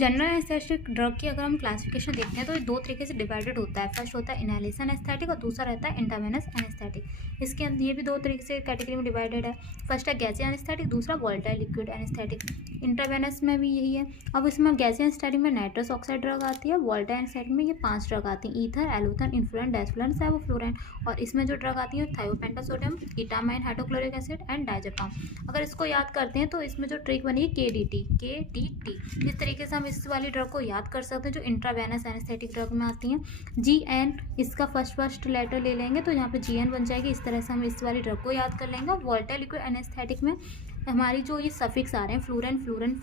General anaesthetic drug की अगर हम क्लासिफिकेशन देखते हैं तो ये दो तरीके से डिवाइडेड होता है। फर्स्ट होता है इनहेलेशन एनेस्थेटिक और दूसरा रहता है इंट्रावेनस एनेस्थेटिक। इसके अंदर ये भी दो तरीके से कैटेगरी में डिवाइडेड है। फर्स्ट है गैसीय एनेस्थेटिक, दूसरा वोलेटाइल लिक्विड एनेस्थेटिक। इंट्रावेनस में भी यही है। अब इसमें गैसीय एनेस्थेटिक में नाइट्रस ऑक्साइड ड्रग आती है, वोलेटाइल एनेस्थेटिक में ये 5 ड्रग आती हैं, ईथर, एलुथन, इन्फ्लुएंट, डेसफ्लुएंट, सेवोफ्लोराइन। और इसमें जो ड्रग आती है थायोपेंटासोडियम, कीटामाइन हाइड्रोक्लोरिक एसिड एंड डायजेपाम। अगर इसको याद करते हैं तो इसमें जो ट्रिक बनी है KDT। इस तरीके से हम इस वाली ड्रग को याद कर सकते हैं जो इंट्रावेनस एनेस्थेटिक ड्रग में आती हैं। GN इसका फर्स्ट लेटर ले लेंगे तो यहाँ पे GN बन जाएगी। इस तरह से हम इस वाली ड्रग को याद कर लेंगे। वोलेटाइल लिक्विड एनेस्थेटिक में हमारी जो ये सफिक्स आ रहे हैं फ्लूरेन,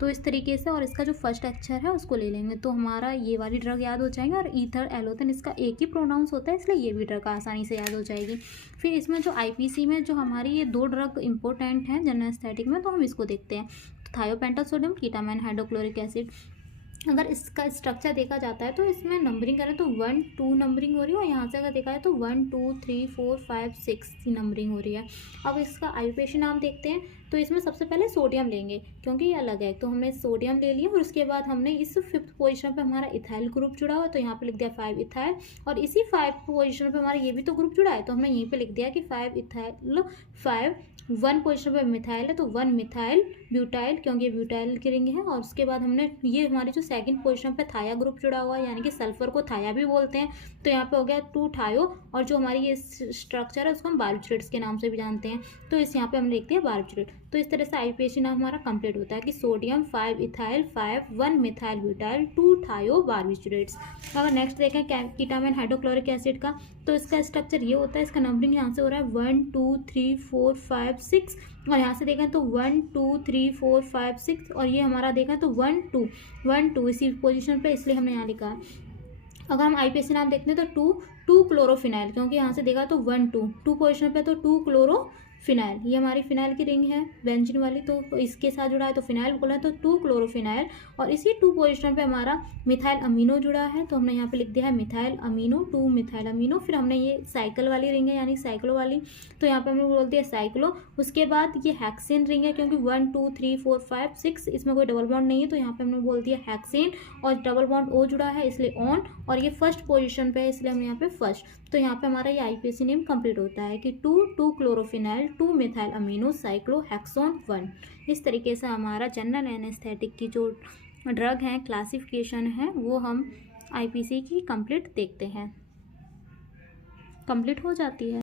तो इस तरीके से, और इसका जो फर्स्ट अक्षर है उसको ले लेंगे तो हमारा ये वाली ड्रग याद हो जाएंगे। और ईथर, एलोथन इसका एक ही प्रोनाउंस होता है, इसलिए ये भी ड्रग आसानी से याद हो जाएगी। फिर इसमें जो IPC में जो हमारी ये दो ड्रग इंपॉर्टेंट हैं जनरल एनेस्थेटिक में, तो हम इसको देखते हैं। थायोपेंटासोडियम, कीटामाइन हाइड्रोक्लोरिक एसिड। अगर इसका स्ट्रक्चर देखा जाता है तो इसमें नंबरिंग करें तो 1 2 नंबरिंग हो रही है, और यहाँ से अगर देखा जाए तो 1 2 3 4 5 6 की नंबरिंग हो रही है। अब इसका IUPAC नाम देखते हैं तो इसमें सबसे पहले सोडियम लेंगे क्योंकि ये अलग है, तो हमने सोडियम ले लिया। और उसके बाद हमने इस 5th पोजीशन पे हमारा इथाइल ग्रुप जुड़ा हुआ है तो यहाँ पे लिख दिया 5 इथाइल। और इसी 5 पोजीशन पे हमारा ये भी तो ग्रुप जुड़ा है तो हमने यहीं पे लिख दिया कि 5 इथाइल 5। 1 पोजीशन पे मिथाइल है तो 1 मिथाइल ब्यूटाइल, क्योंकि ये ब्यूटाइल की रिंग है। और उसके बाद हमने ये हमारी जो सेकंड पोजीशन पे थाया ग्रुप जुड़ा हुआ है, यानी कि सल्फर को थाया भी बोलते हैं, तो यहाँ पे हो गया 2 थायो। और जो हमारी ये स्ट्रक्चर है उसको हम बारबिट्रेट्स के नाम से भी जानते हैं, तो इस यहाँ पे हमने लिख दिया बारबिट्रेट। तो इस तरह से IUPAC नाम हमारा कंप्लीट होता है कि सोडियम 5 इथाइल 5 1 मिथाइल ब्यूटाइल 2 थायो बारबिट्रेट्स। अगर नेक्स्ट देखें कीटामाइन हाइड्रोक्लोरिक एसिड का, तो इसका स्ट्रक्चर ये होता है। इसका नंबरिंग यहाँ से हो रहा है 1 2 3 4 5 6, और यहाँ से देखें तो 1 2 3 4 5 6, और ये हमारा देखा तो 1 2 इसी पोजीशन पे, इसलिए हमने यहाँ लिखा है। अगर हम IUPAC नाम देखते हैं तो 2 क्लोरोफिनाइल, क्योंकि यहाँ से देखा तो 1 2 पोजीशन पे तो 2 क्लोरोफिनाइल, ये हमारी फिनाइल की रिंग है बेंजीन वाली, तो इसके साथ जुड़ा है तो फिनाइल बोला है तो 2 क्लोरोफिनाइल। और इसी 2 पोजीशन पे हमारा मिथाइल अमीनो जुड़ा है तो हमने यहाँ पे लिख दिया है मिथाइल अमीनो 2 मिथाइल अमीनो। फिर हमने ये साइकिल वाली रिंग है यानी साइक्लो वाली, तो यहाँ पे हमने बोल दिया साइक्लो। उसके बाद ये हेक्सेन रिंग है क्योंकि 1 2 3 4 5 6 इसमें कोई डबल बॉन्ड नहीं है, तो यहाँ पे हमने बोल दिया हेक्सेन, और डबल बॉन्ड O जुड़ा है इसलिए ऑन, और ये फर्स्ट पोजीशन पे है इसलिए हमने यहाँ पे फर्स्ट। तो यहाँ पे हमारा ये IUPAC नेम कंप्लीट होता है कि 2 क्लोरोफिनाइल 2 मिथाइल अमीनो साइक्लो हेक्सोन 1। इस तरीके से हमारा जनरल एनेस्थेटिक की जो ड्रग हैं क्लासिफिकेशन है वो हम IUPAC की कंप्लीट देखते हैं, कंप्लीट हो जाती है।